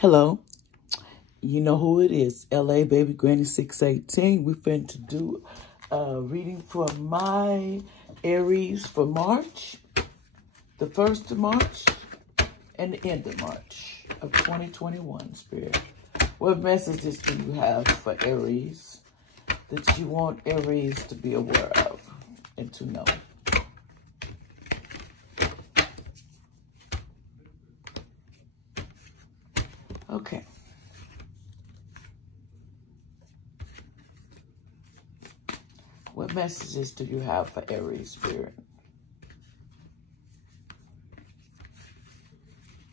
Hello, you know who it is, LA Baby Granny 618. We're finna do a reading for my Aries for March, the 1st of March and the end of March of 2021, Spirit. What messages do you have for Aries that you want Aries to be aware of and to know? Okay. What messages do you have for Aries, Spirit?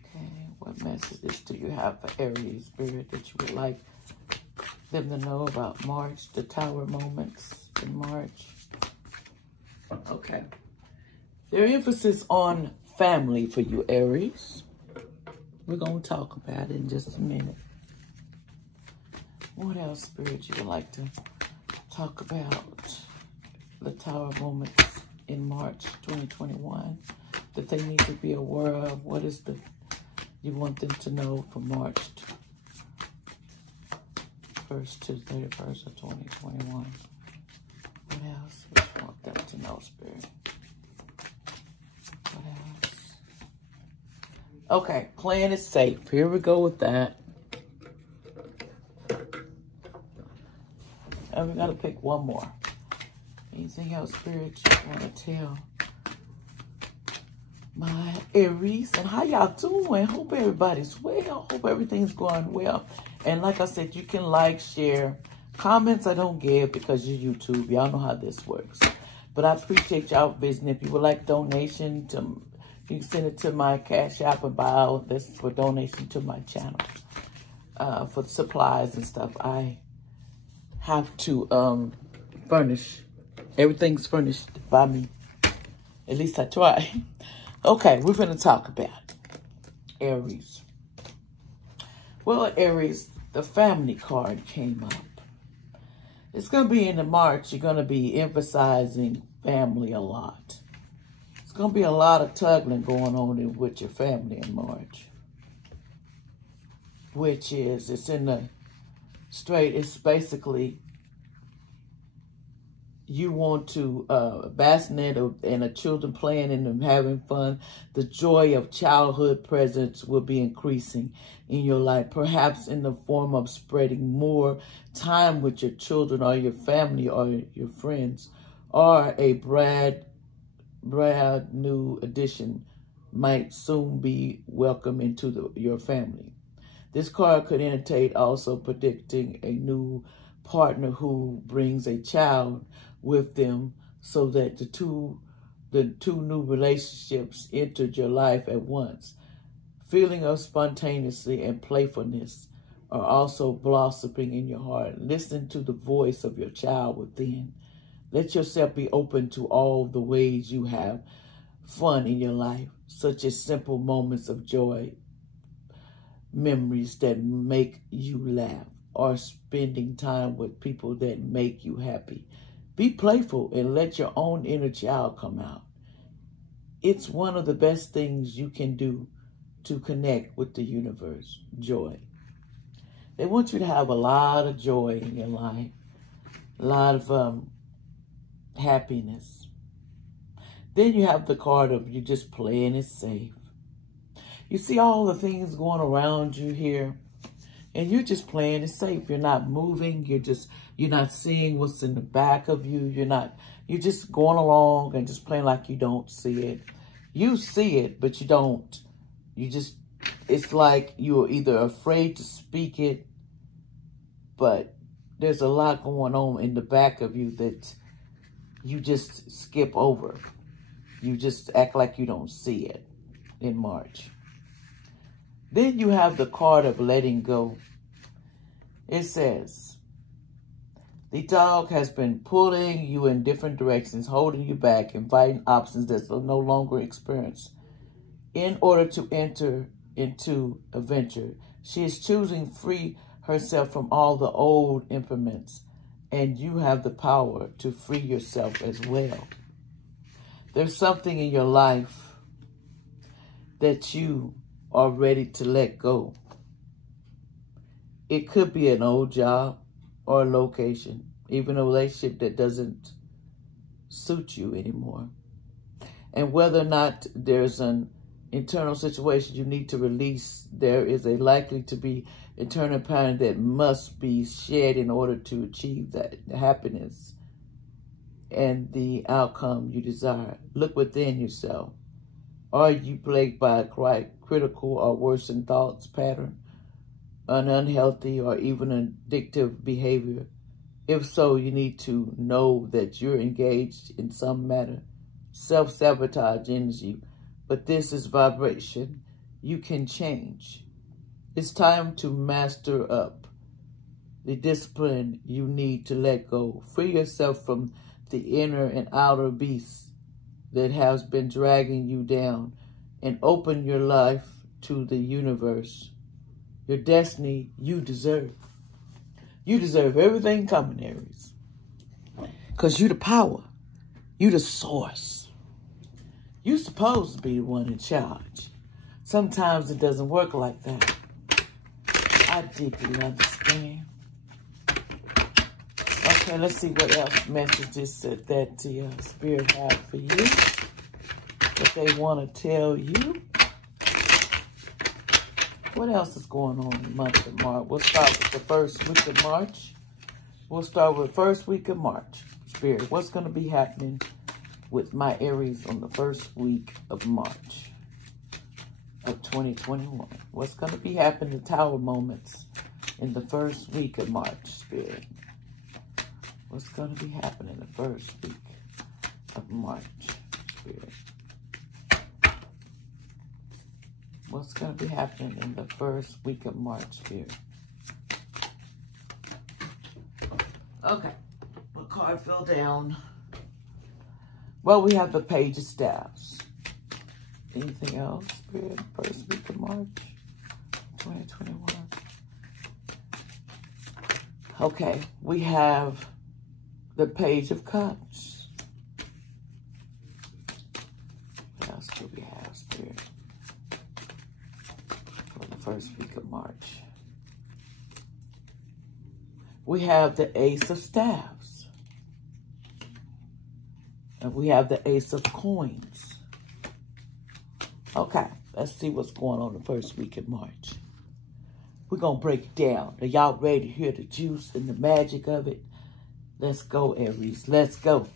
Okay. What messages do you have for Aries, Spirit, that you would like them to know about March, the Tower moments in March? Okay. Their emphasis on family for you, Aries. We're going to talk about it in just a minute. What else, Spirit, you would like to talk about? The Tower moments in March 2021 that they need to be aware of. What is the you want them to know for March 1st to 31st of 2021? What else would you want them to know, Spirit? What else? Okay, playing it safe. Here we go with that. And we got to pick one more. Anything else, Spirit, you want to tell my Aries? And how y'all doing? Hope everybody's well. Hope everything's going well. And like I said, you can like, share. Comments I don't give because you're YouTube. Y'all know how this works. But I appreciate y'all visiting. If you would like donation, you can send it to my Cash App and bio. This is for donation to my channel. For supplies and stuff. I have to furnish. Everything's furnished by me. At least I try. Okay, we're going to talk about Aries. Well, Aries, the family card came up. It's going to be in the March. You're going to be emphasizing family a lot. It's going to be a lot of tugging going on with your family in March. Which is, it's in the straight, it's basically you want to bassinet and the children playing and them having fun. The joy of childhood presence will be increasing in your life, perhaps in the form of spreading more time with your children or your family or your friends, or a brand new addition might soon be welcome into your family. This card could indicate also predicting a new partner who brings a child with them, so that the two new relationships entered your life at once. Feeling of spontaneously and playfulness are also blossoming in your heart. Listen to the voice of your child within. Let yourself be open to all the ways you have fun in your life, such as simple moments of joy, memories that make you laugh, or spending time with people that make you happy. Be playful and let your own inner child come out. It's one of the best things you can do to connect with the universe. Joy. They want you to have a lot of joy in your life. A lot of happiness. Then you have the card of you just playing it safe. You see all the things going around you here, and you're just playing it safe. You're not moving. You're not seeing what's in the back of you. You're just going along and just playing like you don't see it. You see it, but you don't. It's like you're either afraid to speak it, but there's a lot going on in the back of you that you just skip over. You just act like you don't see it in March. Then you have the card of letting go. It says, the dog has been pulling you in different directions, holding you back, inviting options that are no longer experienced. In order to enter into adventure, she is choosing free herself from all the old implements, and you have the power to free yourself as well. There's something in your life that you are ready to let go. It could be an old job or a location, even a relationship that doesn't suit you anymore. And whether or not there's an internal situation you need to release, there is a likely to be internal pattern that must be shed in order to achieve that happiness and the outcome you desire. Look within yourself. Are you plagued by a critical or worsened thoughts pattern, an unhealthy or even addictive behavior? If so, you need to know that you're engaged in some matter, self-sabotage energy, but this is vibration. You can change. It's time to master up the discipline you need to let go. Free yourself from the inner and outer beasts that has been dragging you down and open your life to the universe. Your destiny you deserve. You deserve everything coming, Aries. Because you're the power. You're the source. You're supposed to be the one in charge. Sometimes it doesn't work like that. I deeply understand. Okay, let's see what else messages that the Spirit have for you. What they want to tell you. What else is going on in the month of March? We'll start with the first week of March. We'll start with the first week of March. Spirit, what's going to be happening with my Aries on the first week of March of 2021? What's going to be happening, the Tower moments in the first week of March, Spirit? What's going to be happening the first week of March, Spirit? What's going to be happening in the first week of March here? Okay. What card fell down? Well, we have the Page of Staves. Anything else, Spirit? First week of March 2021. Okay. We have the Page of Cups. What else do we have, Spirit? For the first week of March. We have the Ace of Staves. And we have the Ace of Coins. Okay, let's see what's going on the first week of March. We're going to break it down. Are y'all ready to hear the juice and the magic of it? Let's go, Aries. Let's go.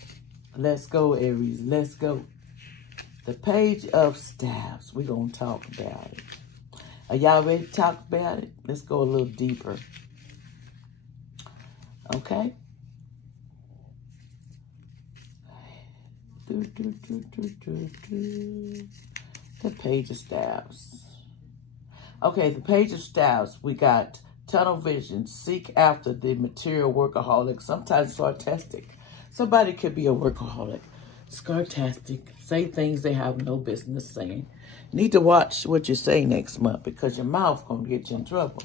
Let's go, Aries. Let's go. The Page of Staves. We're going to talk about it. Are y'all ready to talk about it? Let's go a little deeper. Okay? The Page of Staves. Okay, the Page of Staves. We got tunnel vision. Seek after the material workaholic. Sometimes sarcastic. Somebody could be a workaholic. Sarcastic. Say things they have no business saying. Need to watch what you say next month because your mouth going to get you in trouble.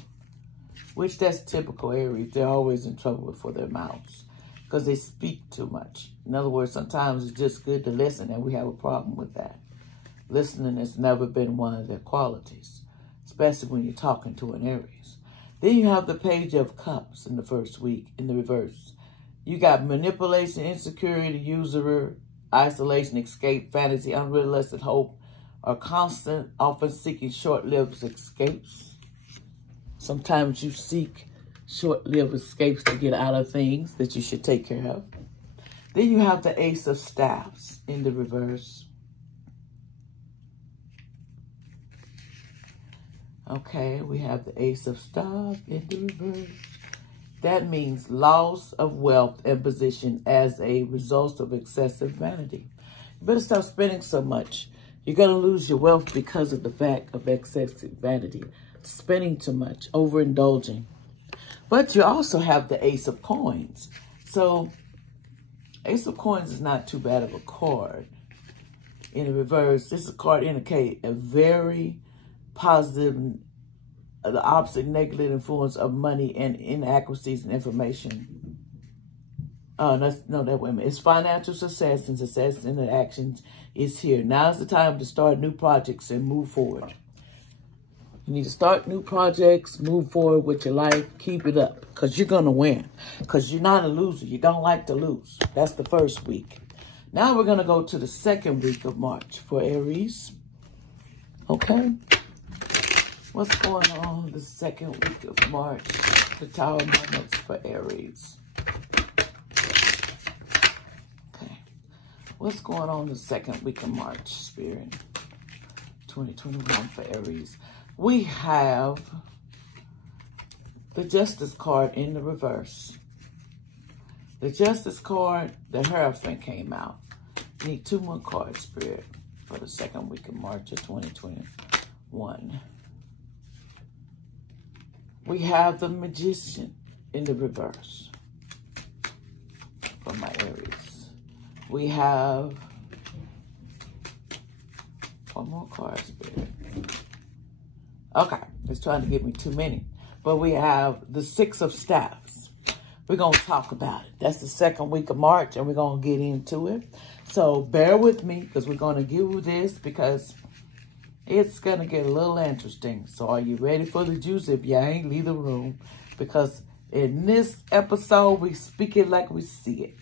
Which that's typical Aries. They're always in trouble for their mouths because they speak too much. In other words, sometimes it's just good to listen, and we have a problem with that. Listening has never been one of their qualities, especially when you're talking to an Aries. Then you have the Page of Cups in the first week, in the reverse. You got manipulation, insecurity, usurer, isolation, escape, fantasy, unrealistic hope, or constant, often seeking short-lived escapes. Sometimes you seek short-lived escapes to get out of things that you should take care of. Then you have the Ace of Staves in the reverse. Okay, we have the Ace of Staves in the reverse. That means loss of wealth and position as a result of excessive vanity. You better stop spending so much. You're going to lose your wealth because of the fact of excessive vanity. Spending too much, overindulging. But you also have the Ace of Coins. So, Ace of Coins is not too bad of a card. In the reverse, this is a card indicate a very positive, the opposite negative influence of money and inaccuracies in information. Oh, no, that wait a minute. It's financial success, and success in the actions is here. Now's the time to start new projects and move forward. You need to start new projects, move forward with your life, keep it up, because you're going to win. Because you're not a loser. You don't like to lose. That's the first week. Now we're going to go to the second week of March for Aries. Okay? What's going on the second week of March? The Tower moments for Aries. Okay. What's going on the second week of March, Spirit? 2021 for Aries. We have the Justice card in the reverse. The Justice card, the Hierophant came out. Need 2 more cards, Spirit, for the second week of March of 2021. We have the Magician in the reverse for my Aries. We have 1 more card, Spirit. Okay, it's trying to give me too many. But we have the 6 of Staffs. We're going to talk about it. That's the second week of March, and we're going to get into it. So bear with me, because we're going to give you this, because it's going to get a little interesting. So are you ready for the juice? If you ain't, leave the room. Because in this episode, we speak it like we see it.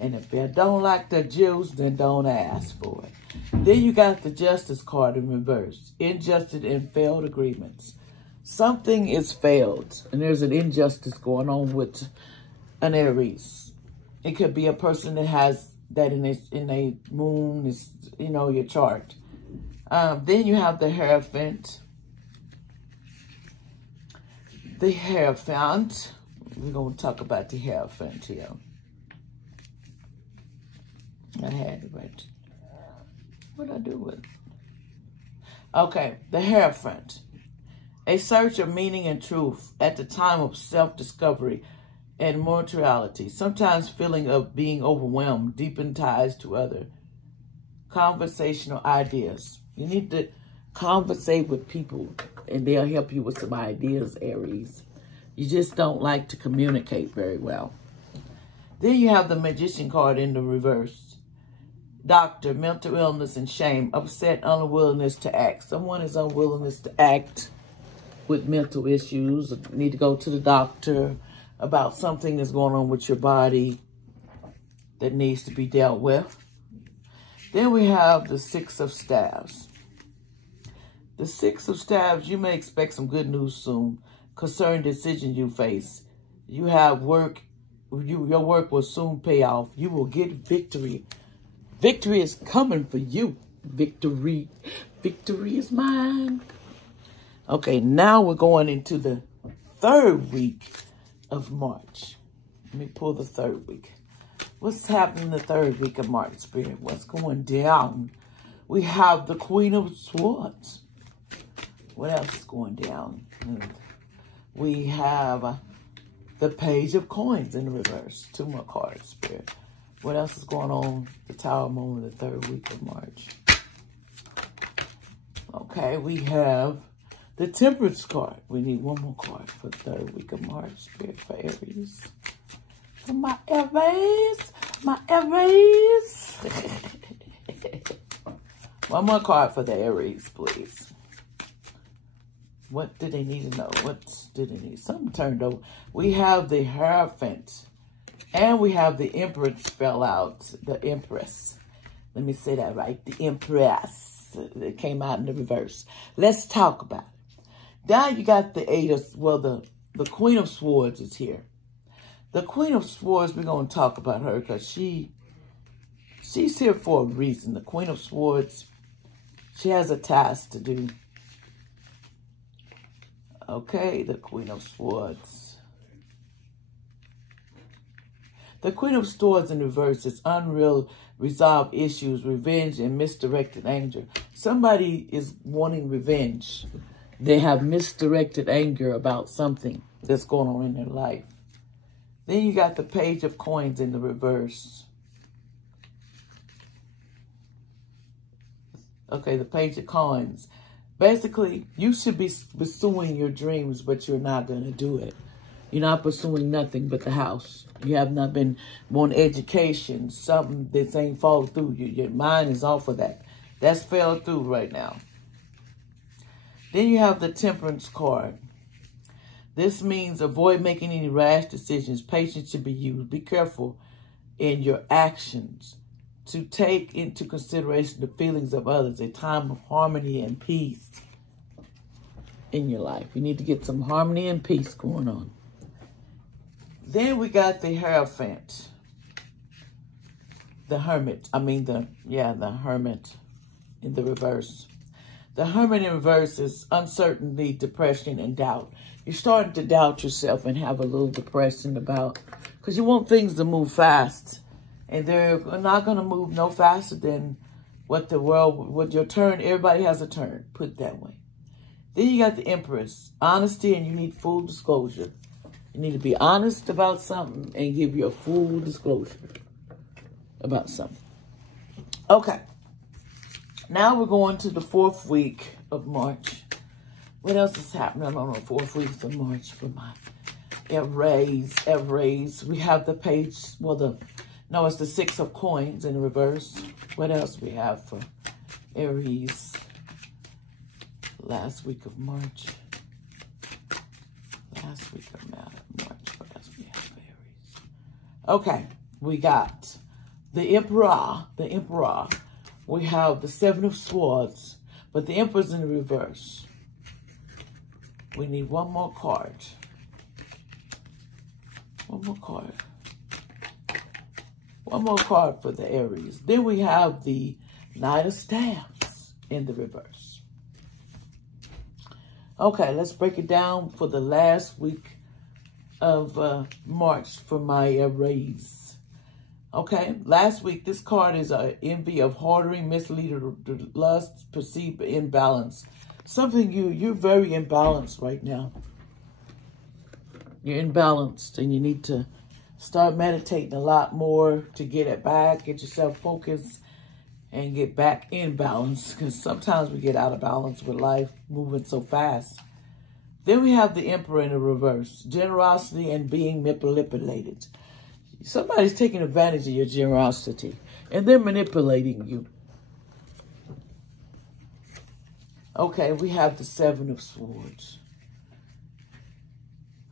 And if you don't like the juice, then don't ask for it. Then you got the Justice card in reverse. Injustice and failed agreements. Something is failed, and there's an injustice going on with an Aries. It could be a person that has that in a moon, is, you know, your chart. Then you have the Hierophant. The Hierophant. We're going to talk about the Hierophant here. I had it right. What did I do with it? Okay, the Hierophant. A search of meaning and truth at the time of self-discovery and mortality. Sometimes feeling of being overwhelmed, deepened ties to other conversational ideas. You need to conversate with people, and they'll help you with some ideas, Aries. You just don't like to communicate very well. Then you have the Magician card in the reverse. Doctor, mental illness and shame, upset, unwillingness to act. Someone is unwillingness to act with mental issues. Need to go to the doctor about something that's going on with your body that needs to be dealt with. Then we have the 6 of Staves. The 6 of Staves, you may expect some good news soon concerning decisions you face. You have work, your work will soon pay off. You will get victory. Victory is coming for you. Victory. Victory is mine. Okay, now we're going into the third week of March. Let me pull the third week. What's happening the third week of March, Spirit? What's going down? We have the Queen of Swords. What else is going down? We have the Page of Coins in the reverse. 2 more cards, Spirit. What else is going on the Tower moment the third week of March? Okay, we have the Temperance card. We need 1 more card for the third week of March, Spirit, for Aries. For my Aries. My Aries. 1 more card for the Aries, please. What did they need to know? What did they need? Something turned over. We have the Hierophant. And we have the Empress fell out. The Empress. Let me say that right. The Empress. It came out in the reverse. Let's talk about it. Now you got the 8 of, well, the Queen of Swords is here. The Queen of Swords, we're going to talk about her because she's here for a reason. The Queen of Swords, she has a task to do. Okay, the Queen of Swords. The Queen of Swords in reverse is unreal, resolved issues, revenge, and misdirected anger. Somebody is wanting revenge. They have misdirected anger about something that's going on in their life. Then you got the Page of Coins in the reverse. Okay, the Page of Coins. Basically, you should be pursuing your dreams, but you're not going to do it. You're not pursuing nothing but the house. You have not been on education. Something that ain't followed through. Your mind is off of that. That's fell through right now. Then you have the Temperance card. This means avoid making any rash decisions. Patience should be used. Be careful in your actions to take into consideration the feelings of others. A time of harmony and peace in your life. You need to get some harmony and peace going on. Then we got the Hierophant. The Hermit. The Hermit in the reverse. The Hermit in reverse is uncertainty, depression, and doubt. You're starting to doubt yourself and have a little depression because you want things to move fast. And they're not going to move no faster than what your turn. Everybody has a turn, put it that way. Then you got the Empress. Honesty, and you need full disclosure. You need to be honest about something and give you a full disclosure about something. Okay. Now we're going to the 4th week of March. What else is happening on the 4th week of March for my Aries? We have the page, it's the 6 of coins in reverse. What else we have for Aries? Last week of March. Last week of March. What else we have for Aries? Okay, we got the Emperor. The Emperor. We have the 7 of Swords, but the Emperor's in the reverse. We need one more card. One more card. One more card for the Aries. Then we have the Knight of Staffs in the reverse. Okay, let's break it down for the last week of March for my Aries. Okay, last week, this card is an envy of hoarding, misleading, lust, perceived imbalance. Something you're very imbalanced right now. You're imbalanced, and you need to start meditating a lot more to get it back, get yourself focused, and get back in balance. Because sometimes we get out of balance with life moving so fast. Then we have the Emperor in the reverse. Generosity and being manipulated. Somebody's taking advantage of your generosity, and they're manipulating you. Okay, we have the 7 of Swords.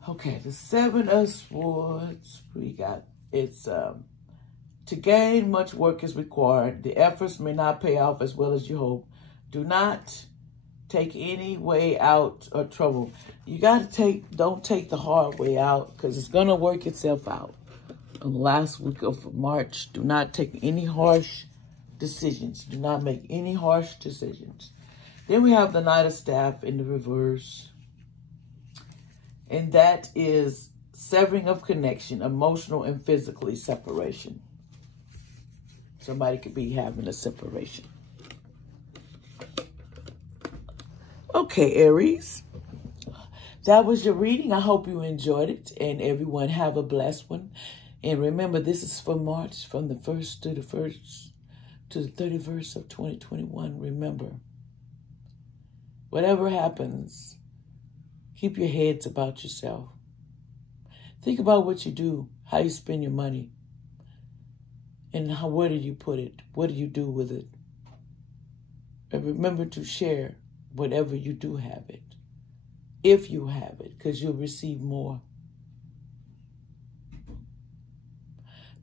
Okay, the 7 of Swords, we got, it's, to gain, much work is required. The efforts may not pay off as well as you hope. Do not take any way out of trouble. You got to don't take the hard way out, because it's going to work itself out. On the last week of March, do not take any harsh decisions. Do not make any harsh decisions. Then we have the Knight of Staff in the reverse. And that is severing of connection, emotional and physically separation. Somebody could be having a separation. Okay, Aries. That was your reading. I hope you enjoyed it. And everyone have a blessed one. And remember, this is for March, from the 1st to the 31st of 2021. Remember, whatever happens, keep your heads about yourself. Think about what you do, how you spend your money, and where do you put it? What do you do with it? And remember to share whatever you do have it, if you have it, because you'll receive more.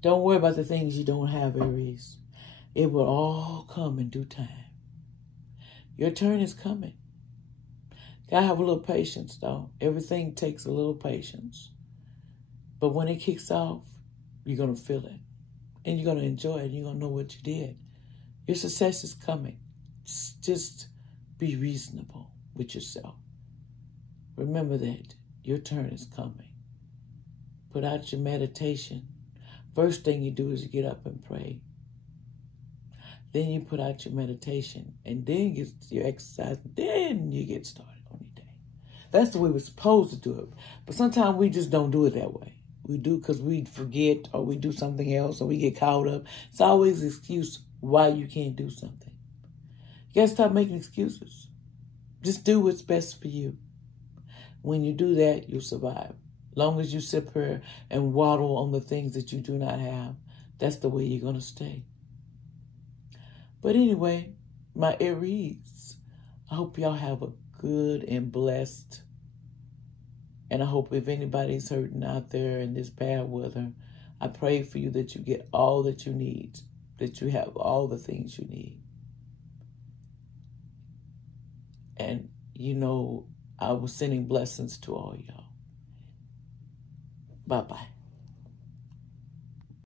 Don't worry about the things you don't have, Aries. It will all come in due time. Your turn is coming. Gotta have a little patience, though. Everything takes a little patience. But when it kicks off, you're going to feel it. And you're going to enjoy it. You're going to know what you did. Your success is coming. Just be reasonable with yourself. Remember that your turn is coming. Put out your meditation. First thing you do is you get up and pray. Then you put out your meditation. And then you get your exercise. Then you get started on your day. That's the way we're supposed to do it. But sometimes we just don't do it that way. We do because we forget, or we do something else, or we get caught up. It's always an excuse why you can't do something. You got to stop making excuses. Just do what's best for you. When you do that, you'll survive. Long as you sit here and waddle on the things that you do not have, that's the way you're going to stay. But anyway, my Aries, I hope y'all have a good and blessed. And I hope if anybody's hurting out there in this bad weather, I pray for you that you get all that you need, that you have all the things you need. And, you know, I was sending blessings to all y'all. Bye-bye.